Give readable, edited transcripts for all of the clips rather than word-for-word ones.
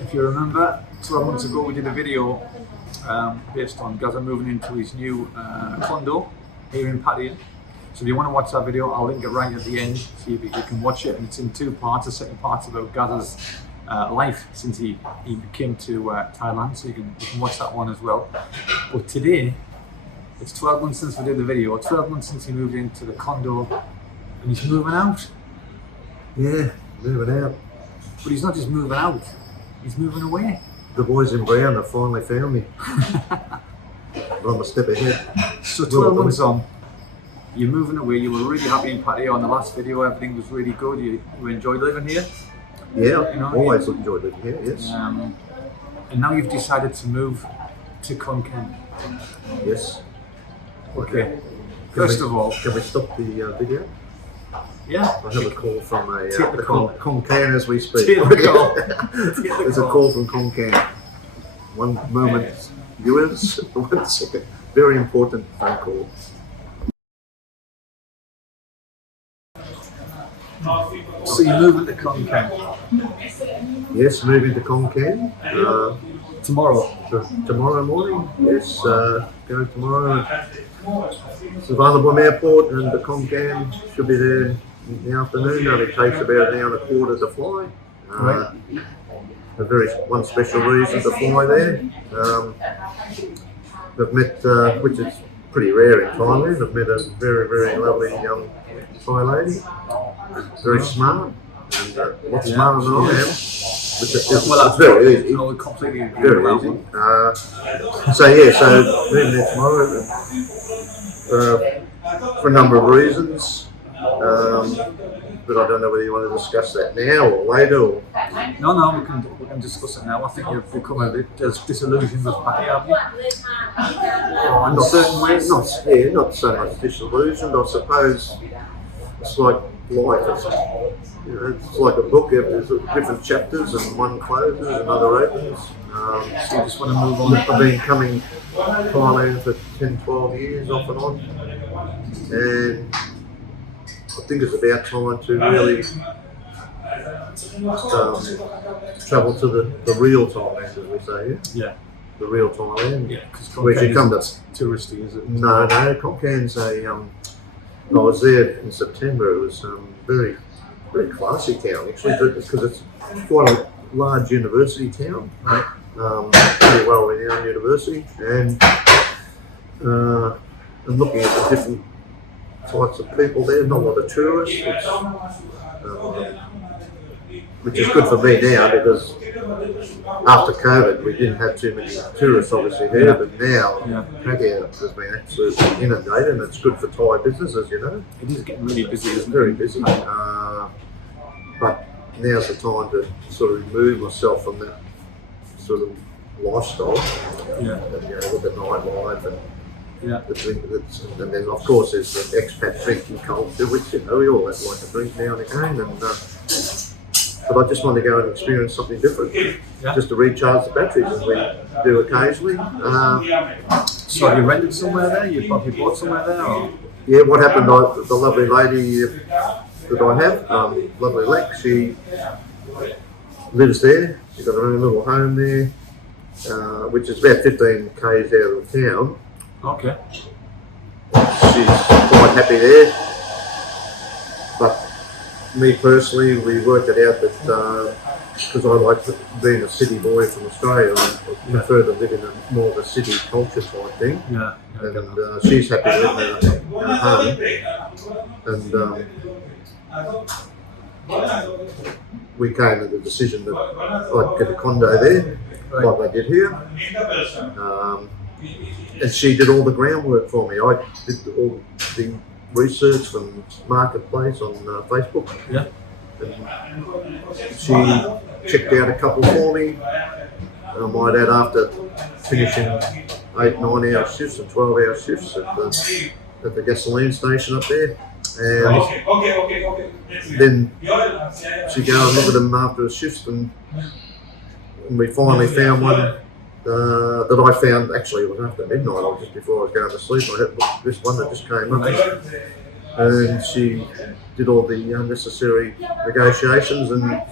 If you remember, 12 months ago we did a video based on Gazza moving into his new condo here in Pattaya. So if you want to watch that video, I'll link it right at the end, see if you can watch it. And it's in two parts. The second part's about Gazza's life since he came to Thailand, so you can watch that one as well. But today, it's 12 months since we did the video, 12 months since he moved into the condo, and he's moving out. Yeah, moving out. But he's not just moving out, he's moving away. The boys in brown have finally found me. I'm a step ahead. So 12 months on, you're moving away. You were really happy in Pattaya on the last video. Everything was really good. You enjoyed living here. Yeah, you know, always enjoyed living here. Yes. And now you've decided to move to Khon Kaen. Yes. Okay. First of all, can we stop the video? Yeah. I have a call from a Khon Kaen as we speak. Take the call. There's a call from Khon Kaen. One moment, viewers. 1 second. Very important phone call. So you're moving to Khon Kaen? Yes, moving to Khon Kaen. Tomorrow? Tomorrow morning, yes. Go tomorrow. Savannah Airport and the Khon Kaen should be there in the afternoon. Only takes about an hour and a quarter to fly. Right. One special reason to fly there. I've met, which is pretty rare in Thailand, I've met a very, very lovely Thai lady. Very smart, and a lot smarter than I am. Which is very easy. I would completely agree. Very easy. So moving there tomorrow for a number of reasons. But I don't know whether you want to discuss that now or later. Or... No, we can discuss it now. I think you've become a bit disillusioned with Pattaya, haven't you? In certain ways? Not so much disillusioned. I suppose it's like life. It's like a book. There's different chapters, and one closes, another opens. So you just want to move on? I've been coming to Thailand for 10, 12 years off and on. And I think it's about time to really travel to the real Thailand, as we say. Yeah. The real Thailand. Yeah, because Khon Kaen isn't touristy, is it? No, Khon Kaen's I was there in September. It was very, very classy town actually, because it's quite a large university town. Right. Pretty well renowned university, and looking at the different types of people there, not a lot of tourists, which is good for me now, because after COVID we didn't have too many tourists obviously here, but now Pattaya has been absolutely inundated, and it's good for Thai businesses, you know. It is getting really busy, isn't it? Very busy. But now's the time to sort of remove myself from that sort of lifestyle. Yeah. And, look at nightlife and the drink, and then of course there's the expat drinking culture, which we all have like a drink now and again. And but I just want to go and experience something different, just to recharge the batteries, as we do occasionally. So have you rented somewhere there? You probably bought somewhere there? Or? Yeah, what happened? The lovely lady that I have, lovely Lex, she lives there. She's got her own little home there, which is about 15 k's out of town. Okay. She's quite happy there, but me personally, we worked it out that because I like being a city boy from Australia, I prefer to live in a more of a city culture type thing. Yeah. And she's happy living in a home, and we came to the decision that I'd get a condo there, like I did here. And she did all the groundwork for me. I did all the research from Marketplace on Facebook. Yeah. And she checked out a couple for me. I might add, after finishing 8, 9-hour shifts and 12-hour shifts at the gasoline station up there. And then she go and look at them after the shifts, and we finally found one that I found. Actually, it was after midnight, or just before I was going to sleep. I had this one that just came up, and she did all the necessary negotiations and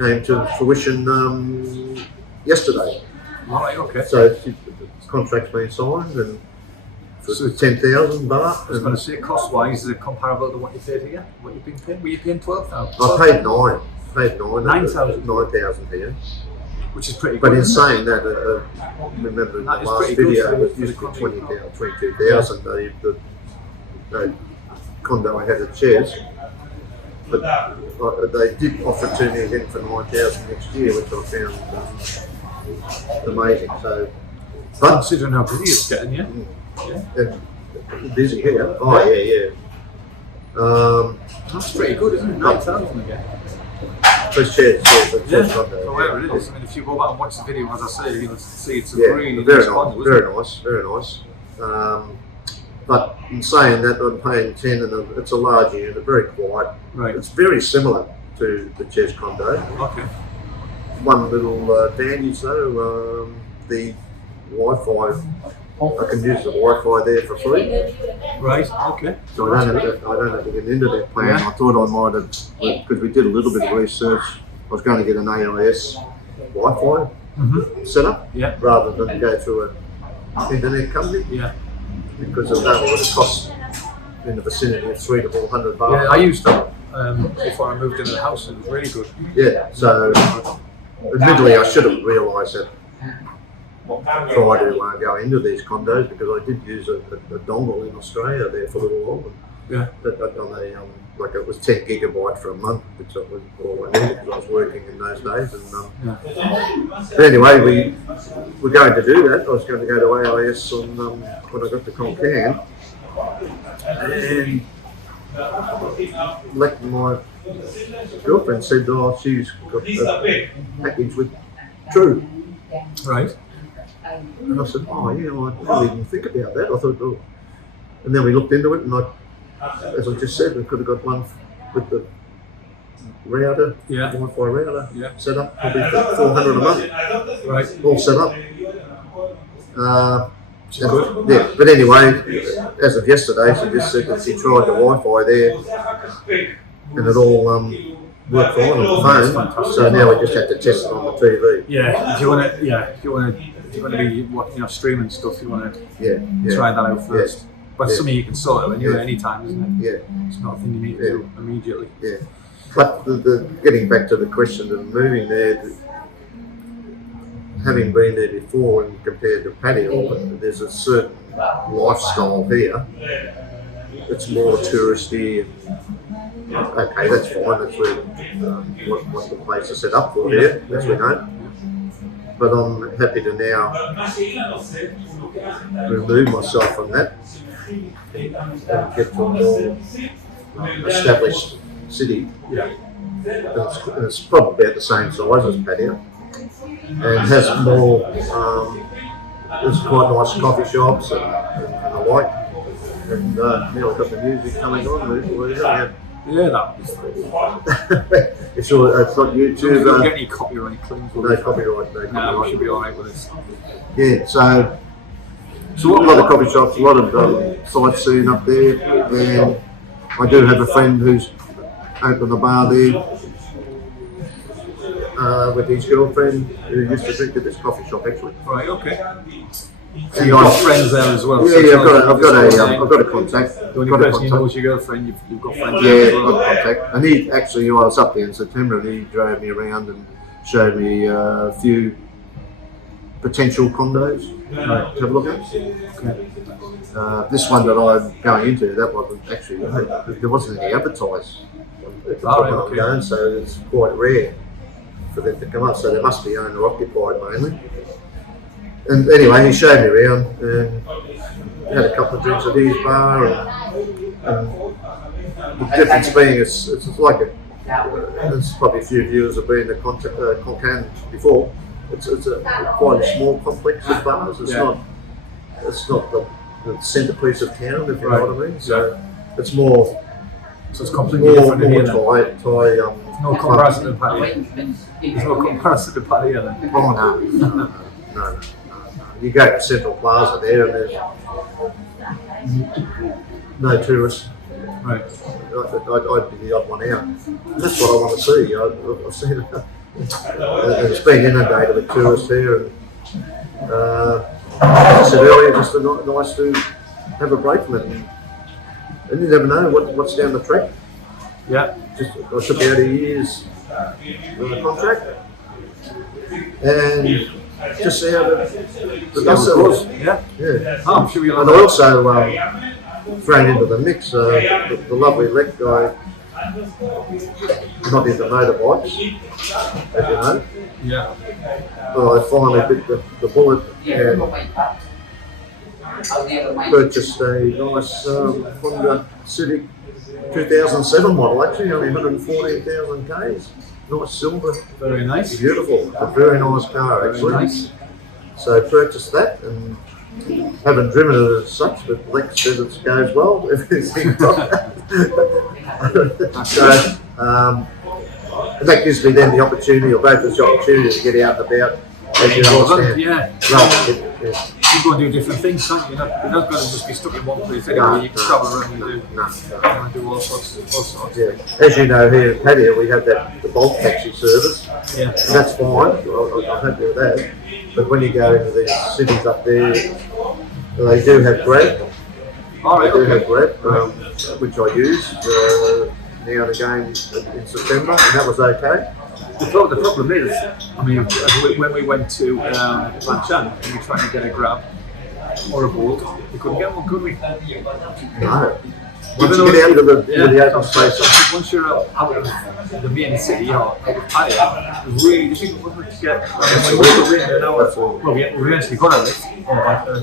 came to fruition yesterday. Right, okay. So the contract's been signed and for So- 10,000 baht. I was going to say, cost-wise, is it comparable to what you paid here? What you've been paying? Were you paying 12,000? I paid 9. Paid 9. 9,000? 9,000 here. Which is pretty good. But in isn't it? saying that, remember in the That is last pretty good video, for it used to be the 20,000, 22,000. The condo I had at Chairs. But they did offer it to me again for 9,000 next year, which I found amazing. So, but Considering how busy it's getting, yeah? Yeah. busy here. Oh yeah. That's pretty good, isn't it? 9,000 again. For Chairs, Yeah, Chairs condo. for wherever it is. I mean, if you go back and watch the video, as I say, you'll see it's a Yeah, really very nice nice, condo, isn't it? very nice. But in saying that, I'm paying 10, and it's a large unit, very quiet. Right. It's very similar to the Chairs condo. Uh-huh. Okay. One little advantage though, the Wi-Fi. I can use the Wi-Fi there for free, Right, okay. so I don't have to get into that plan. I thought I might have, because we did a little bit of research. I was going to get an AIS Wi-Fi setup Yeah. rather than go through an internet company, Yeah. because of that it would have cost in the vicinity of 300 to 400 baht. Yeah, I used to before I moved into the house, and it was really good. Yeah, so admittedly I should have realised that prior to go into these condos, because I did use a dongle in Australia there for a little while. Yeah. But on like it was 10 gigabyte for a month, which was all I needed because I was working in those days. And but anyway, we were going to do that. I was going to go to AIS on when I got to Khon Kaen, and my girlfriend said, "Oh, she's got a package with True." Right. And I said, "Oh yeah, well, I didn't even think about that." I thought, "Oh," and then we looked into it, and as I just said, we could have got one with the router, Yeah. Wi-Fi router, Yeah. set up probably for 400 a month, Right. all set up. Which is good. Yeah, but anyway, as of yesterday, she just said that she tried the Wi-Fi there, and it all worked fine on the phone. So now we just have to test it on the TV. Yeah. If you want to be streaming stuff, you want to Yeah, try that out first. But it's Yeah. something you can sort out anyway, Yeah. anytime, isn't it? yeah. It's not a thing you need to do immediately. Yeah, but the getting back to the question of moving there, having been there before and compared to Pattaya, there's a certain lifestyle here. It's more touristy. And, okay, that's fine. That's what the place is set up for here, as we know. But I'm happy to now remove myself from that and get to a more established city. Yeah. And it's probably about the same size as Pattaya, and has more. There's quite nice coffee shops and the like. And now I've got the music coming on. We're having Yeah, that was it's not You YouTube. don't get any copyright claims. No copyright. No No, we copyright. should be alright with this. Yeah, so a lot of coffee shops, a lot of sightseeing up there, and I do have a friend who's opened a bar there with his girlfriend, who used to drink at this coffee shop actually. Right, okay. So And you've got I- friends there as well. Yeah, so yeah, it's not I've got just a contact. The only Got a person you know contact. is your girlfriend. You've got friends there Yeah, as got well. contact. And he actually, I was up there in September, and he drove me around and showed me a few potential condos to have a look at. This one that I'm going into, that wasn't actually, there wasn't any advertised at the Oh, top right, where okay. I'm going, so it's quite rare for them to come up. So they must be owner occupied mainly. And anyway, he showed me around and had a couple of drinks at his bar, and the difference being it's like there's probably a few viewers have been to Khon Kaen before. It's quite a small complex of bars. It's not the centrepiece of town, if you know what I mean. So it's more So it's completely different in here then. Thai. No comparison to Pattaya. There's no comparison to Pattaya then. Oh no. You go to Central Plaza there, and there's no tourists. Right. I'd be the odd one out. That's what I want to see. I've seen It's been inundated with tourists here, and as I said earlier, just nice to have a break from it. And you never know what's down the track. Yeah. Just I took out a year's contract, and just see how the dust settles. Yeah. Yeah. Oh, I'm sure you'll And I also thrown into the mix the lovely Lek guy, not into motorbikes, as you know. Yeah. But I finally bit the bullet and purchased a nice Honda Civic 2007 model, actually, only 114,000 Ks. Nice silver. Very nice. Beautiful. A very nice car, actually. Very nice. So purchased that and haven't driven it as such, but Lex says it goes well. Everything right. So and that gives me then the opportunity, or both us the opportunity to get out and about, as you understand. Yeah. Well, You go and do different things, can't you? You're not going to just be stuck in one place anyway. You can travel around and do all sorts. Yeah. As you know, here in Pattaya we have the bulk taxi service. Yeah. And that's fine. I'm happy with that. But when you go into these cities up there, they do have Grab. All right. They do Okay. have Grab, which I used now and again in September, and that was okay. The problem is, I mean, when we went to Pattaya and we were trying to get a Grab or a Bolt, we couldn't get one, could we? No. Once you get out into the open space, Once you're out of the main city or out of Pattaya, it's really difficult wasn't it, to get. We were in an hour. Well, we eventually got a lift,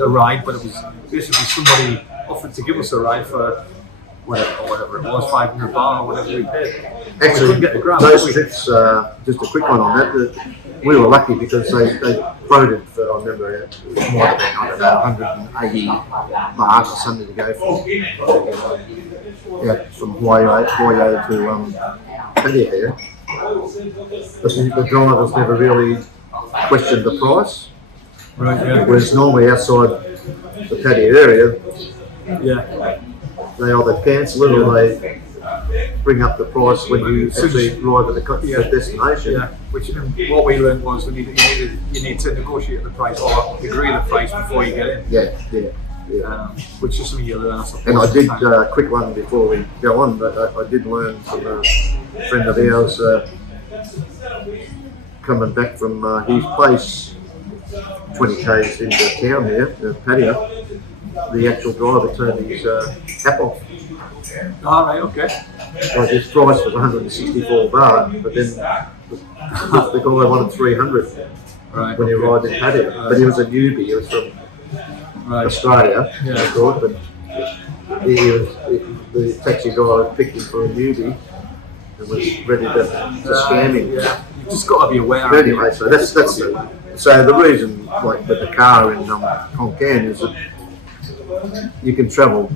a ride, but it was basically somebody offered to give us a ride for whatever it was, 500 baht or whatever we paid. actually, We couldn't get the Grab, those could we? trips, just a quick one on that, we were lucky because they quoted for, I remember it might have been, I don't know, 180 baht or something to go from Huayo to Pattaya here. But the drivers never really questioned the price, Right, yeah. whereas normally outside the Pattaya area, Yeah. they either cancel it or they bring up the price when you actually arrive at the destination. Yeah, which what we learned was you need to negotiate the price or agree the price before you get in. Yeah. Which is something you learn. And I did a quick one before we go on, but I did learn from a friend of ours coming back from his place 20 k's into town here, Pattaya. The actual driver turned his cap off. All right, okay. Like his price was 164 baht, but then the guy wanted 300 Right. when he arrived in Pattaya. But he was a newbie, he was from Australia, Yeah. I thought, but the taxi guy picked him for a newbie and was ready to scam him. Yeah, you just got to be aware. But anyway, so that's it. So the reason, like with the car in Khon Kaen, is that you can travel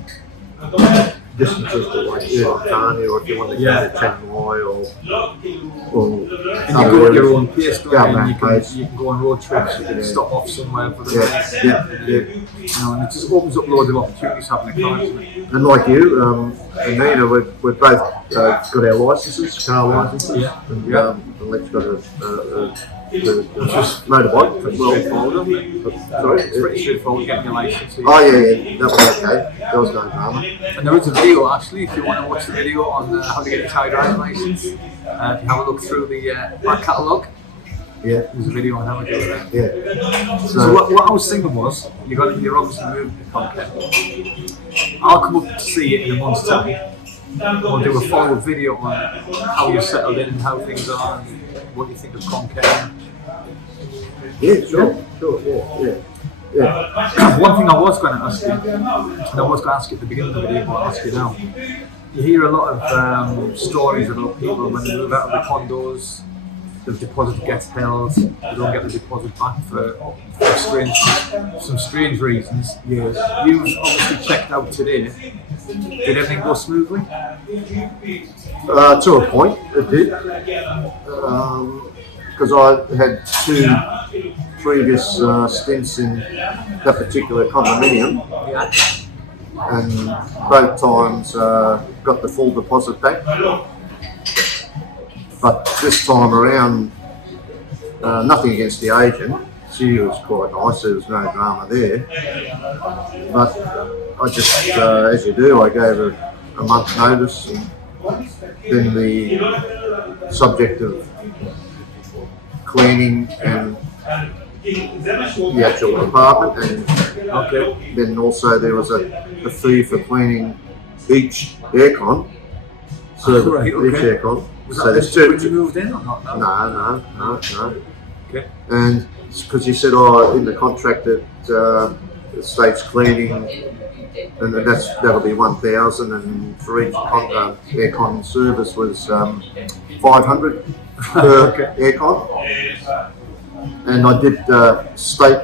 distances to like Thani, or if you want to go to Chiang Mai or And you go at your own pace, don't you? Yeah, And man, you can go on road trips, you can stop off somewhere for the night. yeah. You know, and it just opens up loads of opportunities having a car, doesn't it? And like you, and Nina, we've both got our licenses, car licenses, Yeah. and Lex got a motorbike. Pretty straightforward, isn't it? Sorry? It's pretty straightforward getting your license. Oh yeah, that was okay. There was no drama. And there is a video actually, if you want to watch the video on how to get your Thai driving license. If you have a look through the back catalogue, Yeah, there's a video on how to do that. yeah. So what I was thinking was, you're obviously moving to Khon Kaen. I'll come up to see it in a month's time. We'll do a follow-up video on how you're settled in and how things are, and what you think of Khon Kaen. Yeah, sure, yeah. One thing I was going to ask you, and I was going to ask you at the beginning of the video, but I'll ask you now. You hear a lot of stories about people when they move out of the condos, the deposit gets held, they don't get the deposit back for some strange reasons. Yes. You've obviously checked out today. Did everything go smoothly? To a point, it did. Because I had two previous stints in that particular condominium, Yeah. and both times got the full deposit back. But this time around, Nothing against the agent. She was quite nice. There was no drama there. But I just, as you do, I gave her a month's notice, and then the subject of cleaning and the actual apartment, and then also there was a fee for cleaning each aircon. So Right, each okay. aircon. Was So that there's when two. you moved in or not? No. Okay. And because you said, in the contract that it states cleaning, and that'll be 1,000, and for each aircon service was 500 per Okay. aircon. And I did state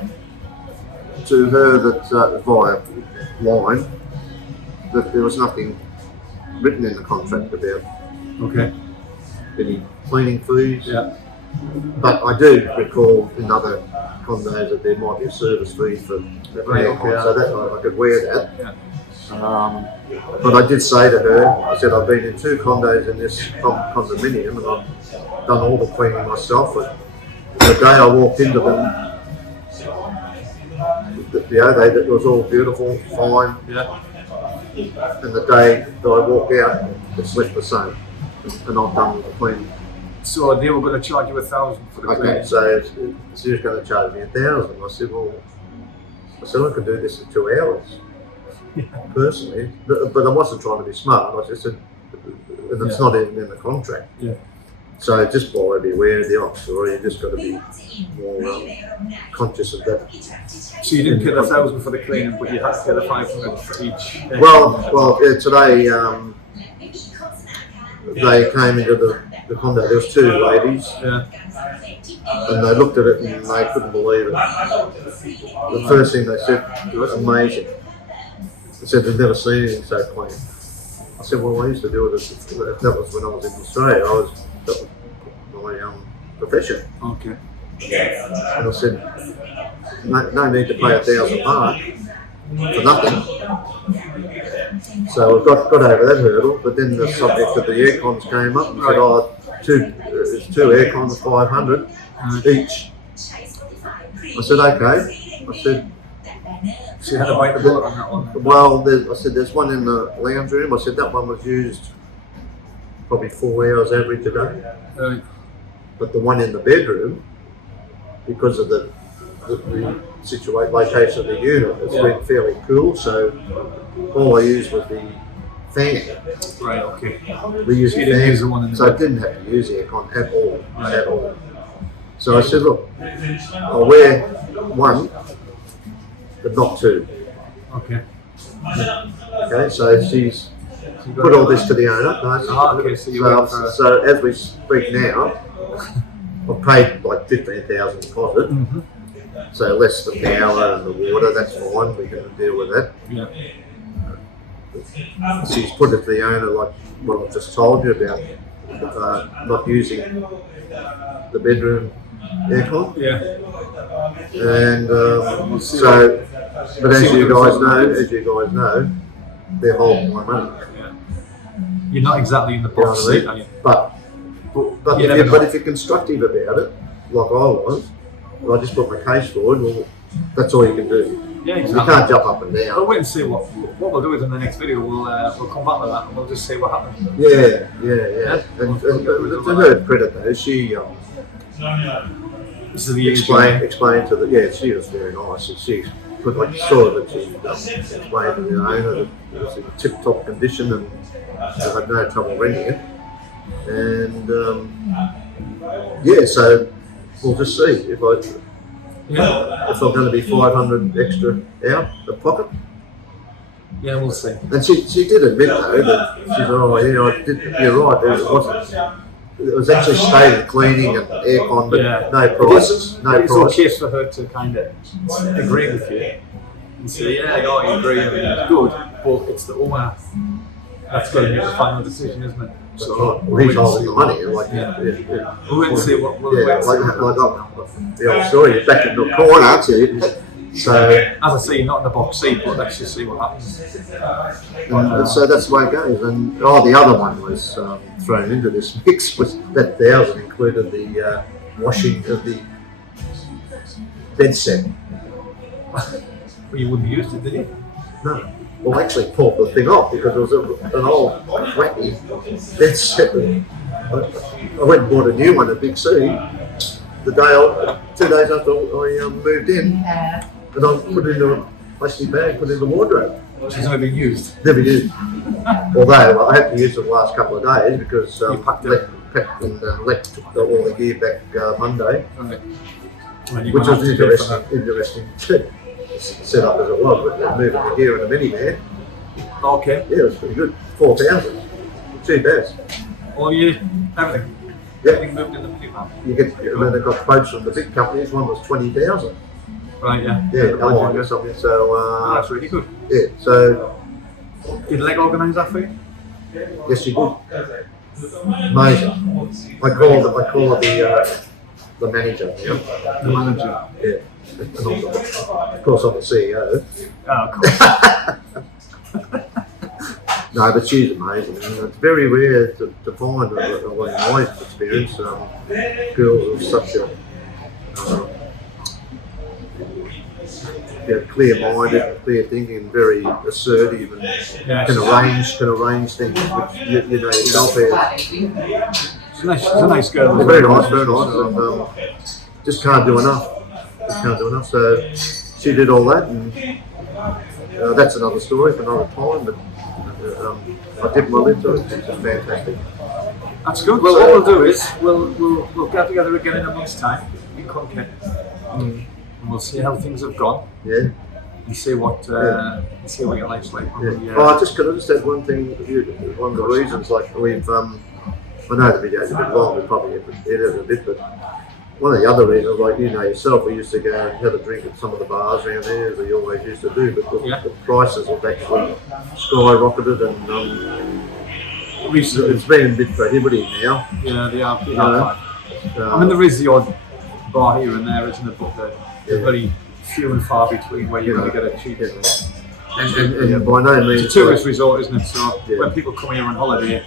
to her that via line that there was nothing written in the contract about Okay. any cleaning fees. Yeah. But I do recall in other condos that there might be a service fee for Right, aircon, okay. so that I could wear that. Yeah. But I did say to her, I said I've been in 2 condos in this condominium, and I've done all the cleaning myself. And the day I walked into them, it was all beautiful, fine. Yeah. And the day that I walk out, it's left the same, and I've done the cleaning. So they were going to charge you 1,000 for the Okay, cleaning. so she was going to charge me 1,000. I said, I could do this in 2 hours, personally. But I wasn't trying to be smart. I just said, and it's not even in the contract. Yeah. So just by beware of the ops, or you just got to be more conscious of that. So you didn't pay the 1,000 for the cleaning, but you had to pay the 500 for each. Well, yeah, today they came into the condo. There was 2 ladies, Yeah. and they looked at it and they couldn't believe it. The first thing they said, it was amazing. They said they've never seen anything so clean. I said, well, I used to do it. That was when I was in Australia. That was my profession. Okay. And I said, no need to pay $1,000 for nothing. So I got over that hurdle, but then the subject of the aircons came up and said, it's 2 aircons, 500 each. I said, okay. I said, So you had to bite the bullet on that one. well, I said, there's one in the lounge room. I said, that one was used probably 4 hours average a day. Right. But the one in the bedroom, because of the location of the unit, it's been fairly cool. So all I used was the fan. Right. Okay. We used So you the didn't fan, use the one in the so I bedroom. didn't have to use aircon at all. At all. So I said, look, I'll wear one, but not 2. Okay. Okay, so she's put all this to the owner. Okay, so you went for so as we speak now, I've paid like 15,000 deposit. Mm-hmm. So less the power and the water, that's fine. We can deal with that. Yeah. She's put it to the owner like what I've just told you about not using the bedroom aircon. Yeah. And so, but as you guys know, they're holding my money. Yeah. You're not exactly in the You know box what I seat, mean? are you? But You never know. if you're constructive about it, like I was, I just put my case forward. Well, that's all you can do. Yeah, You exactly. can't jump up and We'll down. wait and see what we'll do is in the next video. We'll come back to that and we'll just see what happens. Yeah. And to her credit though, she This is the explained to the she was very nice, and she put like saw that she explained to the owner that it was in tip-top condition and they had no trouble renting it. And so we'll just see if I'm going to be 500 extra out of pocket. Yeah, we'll see. And she did admit though that she said, oh yeah, I did, you're right, it wasn't. It was actually stated cleaning and aircon, but no prices. It's okay for her to kind of agree with you and say, yeah, I agree, everything's good, but it's the owner that's got to make the final decision, isn't it? So he's holding the money. We'll wait and see what. The old story, you're back in the corner, aren't you? So, as I say, not in the box seat, but let's just see what happens. and so that's the way it goes. And the other one was thrown into this mix. Was that 1,000 included the washing of the bed set. But you wouldn't use it, did you? No. Well, I actually pulled the thing off because it was an old crappy bed set. I went and bought a new one at Big C the day 2 days after I moved in, and I put it in a plastic bag, put it in the wardrobe. Which has never been used. Never used. Although I had to use it the last couple of days because You packed it. Lex took all the gear back Monday, Right. And you're which gonna was have to pay for interesting set up as it was, but moving the gear in a minivan. that. Okay. Yeah, it was pretty good. 4,000. Cheap as. All you, everything. Yeah. Everything moved in the minivan. You get, and then they got quotes from the big companies. One was 20,000. Right, yeah. Yeah, Allied or something. So Oh, that's really good. yeah, so Did Leg organise that for you? yes, you did. Amazing. I call it the manager. Yeah. The manager. Yeah. And of course, I'm the CEO. Oh, cool. No, but she's amazing. It's very rare to find, in my experience, girls of such a clear-minded, clear thinking, very assertive, and Yes. can arrange things, which you know yourself here. She's a nice girl. They're very nice, and just can't do enough. Just can't do enough. So she did all that, and that's another story for another time. But I dipped my lip to it. It's just fantastic. That's good. Well, what we'll do is we'll get together again in a month's time in Khon Kaen, and we'll see how things have gone Yeah. and see what your life's like. Yeah. Oh, I just add one thing. One of the reasons, like we've, I know the video's a bit long. We probably edit it a bit, but one of the other reasons, like you know yourself, we used to go and have a drink at some of the bars around there, as we always used to do. But the prices have actually skyrocketed, and it's been a bit prohibitive now. Yeah, they are. know. I mean, there is the odd bar here and there, isn't it? But they're Yeah. very few and far between where you're going to get it cheap. And by no means, It's a tourist resort, isn't it? So Yeah. when people come here on holiday,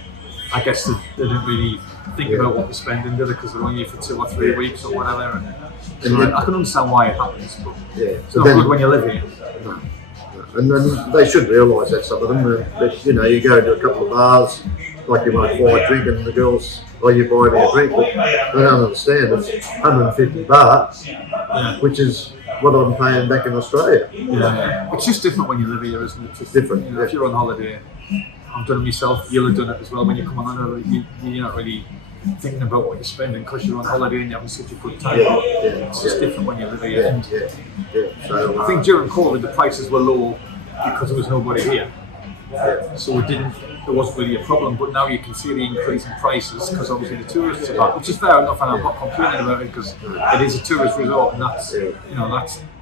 I guess they don't really think about what they're spending, do they? Because they're only here for 2 or 3 weeks or whatever. And so I can understand why it happens, but yeah. it's not good when you live here. And then they should realise that some of them, that you know, you go to a couple of bars, like you might buy a drink, and the girls, oh, you buy me a drink, but they don't understand it's 150 baht, which is what I'm paying back in Australia. Yeah. It's just different when you live here, isn't it? It's just, Different, You know, if you're on holiday, I've done it myself. You'll have done it as well. When you come on holiday, you're not really thinking about what you're spending because you're on holiday and you're having such a good time. It's just different when you live here. Yeah. So I think during COVID the prices were low because there was nobody here, so there wasn't really a problem. But now you can see the increase in prices because obviously the tourists are back, which is fair enough, and I'm not complaining about it because it is a tourist resort, and that's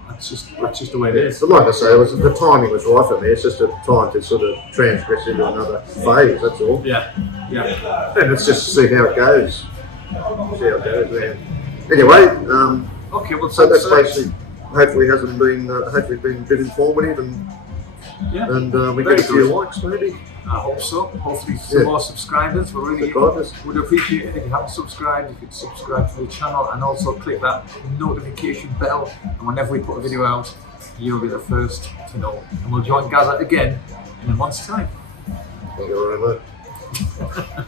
that's just the way it is. But like I say, the timing was right for me. It's just a time to sort of transgress into another phase. That's all. Yeah. And it's just to see how it goes. Man. Anyway, Okay, well, so that's basically. Hopefully, hasn't been. Hopefully, been a bit informative, and we Very get a few good. likes maybe. I hope so. Hopefully, some more subscribers. We really would appreciate it if you haven't subscribed. If you'd subscribe to the channel and also click that notification bell. And whenever we put a video out, you'll be the first to know. And we'll join Gazza again in a month's time. Thank you very much.